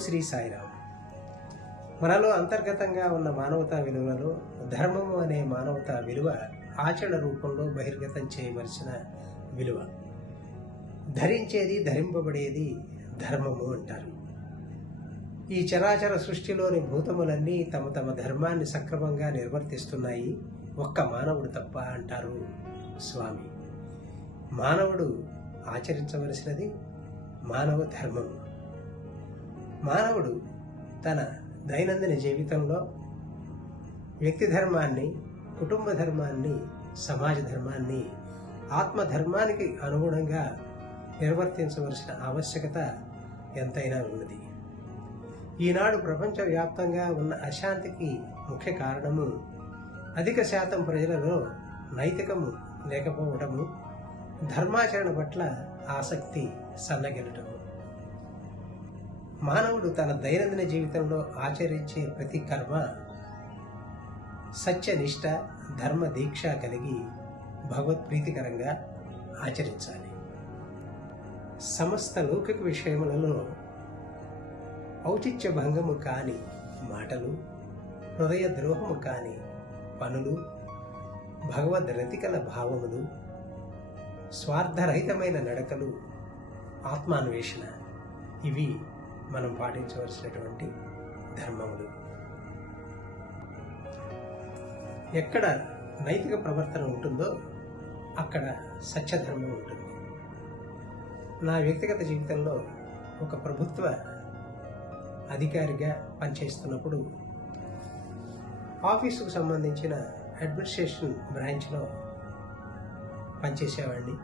శ్రీ సాయిరామ్. మనలో అంతర్గతంగా ఉన్న మానవతా విలువలలో ధర్మము అనే మానవతా విలువ ఆచరణ రూపంలో బహిర్గతం చేయవలసిన విలువ. ధరించేది, ధరింపబడేది ధర్మము అంటారు. ఈ చరాచర సృష్టిలోని భూతములన్నీ తమ తమ ధర్మాన్ని సక్రమంగా నిర్వర్తిస్తున్నాయి, ఒక్క మానవుడు తప్ప అంటారు స్వామి. మానవుడు ఆచరించవలసినది మానవ ధర్మము. మానవుడు తన దైనందిన జీవితంలో వ్యక్తి ధర్మాన్ని, కుటుంబ ధర్మాన్ని, సమాజ ధర్మాన్ని, ఆత్మధర్మానికి అనుగుణంగా నిర్వర్తించవలసిన ఆవశ్యకత ఎంతైనా ఉన్నది. ఈనాడు ప్రపంచవ్యాప్తంగా ఉన్న అశాంతికి ముఖ్య కారణము అధిక శాతం ప్రజలలో నైతికము లేకపోవడము, ధర్మాచరణ పట్ల ఆసక్తి సన్నగిలటము. మానవుడు తన దైనందిన జీవితంలో ఆచరించే ప్రతి కర్మ సత్యనిష్ట, ధర్మ దీక్ష కలిగి భగవత్ప్రీతికరంగా ఆచరించాలి. సమస్త లౌకిక విషయములలో ఔచిత్య భంగము కాని మాటలు, హృదయ ద్రోహము కాని పనులు, భగవద్ రతికల భావములు, స్వార్థరహితమైన నడకలు, ఆత్మాన్వేషణ, ఇవి మనం పాటించవలసినటువంటి ధర్మములు. ఎక్కడ నైతిక ప్రవర్తన ఉంటుందో అక్కడ సత్యధర్మం ఉంటుంది. నా వ్యక్తిగత జీవితంలో ఒక ప్రభుత్వ అధికారిగా పనిచేస్తున్నప్పుడు ఆఫీసుకు సంబంధించిన అడ్మినిస్ట్రేషన్ బ్రాంచ్లో పనిచేసేవాడిని.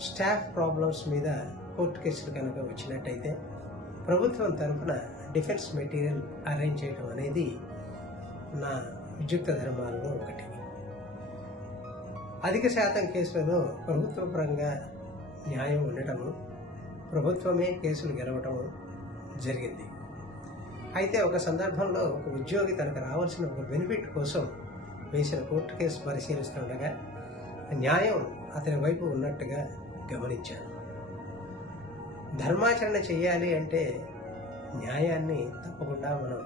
స్టాఫ్ ప్రాబ్లమ్స్ మీద కోర్టు కేసులు కనుక వచ్చినట్టయితే ప్రభుత్వం తరఫున డిఫెన్స్ మెటీరియల్ అరేంజ్ చేయడం అనేది నా విద్యుక్త ధర్మాలలో ఒకటి. అధిక శాతం కేసులలో ప్రభుత్వ పరంగా న్యాయం ఉండటము, ప్రభుత్వమే కేసులు గెలవటము జరిగింది. అయితే ఒక సందర్భంలో ఒక ఉద్యోగి తనకు రావాల్సిన ఒక బెనిఫిట్ కోసం వేసిన కోర్టు కేసు పరిశీలిస్తుండగా న్యాయం అతని వైపు ఉన్నట్టుగా గమనించాను. ధర్మాచరణ చేయాలి అంటే న్యాయాన్ని తప్పకుండా మనం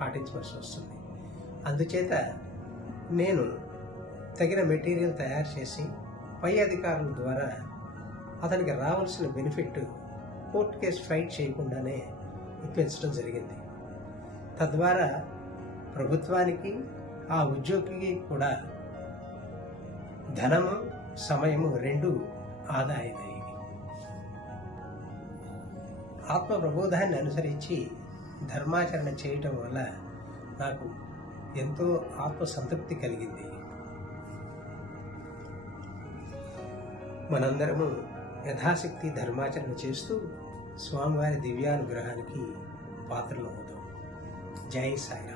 పాటించవలసి వస్తుంది. అందుచేత నేను తగిన మెటీరియల్ తయారు చేసి పై అధికారుల ద్వారా అతనికి రావాల్సిన బెనిఫిట్ కోర్టు కేసు ఫైట్ చేయకుండానే ఇప్పించడం జరిగింది. తద్వారా ప్రభుత్వానికి, ఆ ఉద్యోగికి కూడా ధనము, సమయము రెండు ఆదాయమయ్యాయి. ఆత్మ ప్రబోధాన్ని అనుసరించి ధర్మాచరణ చేయటం వల్ల నాకు ఎంతో ఆత్మసంతృప్తి కలిగింది. మనందరము యథాశక్తి ధర్మాచరణ చేస్తూ స్వామివారి దివ్యానుగ్రహానికి పాత్రలు అవుతాం. జై సాయిరామ్.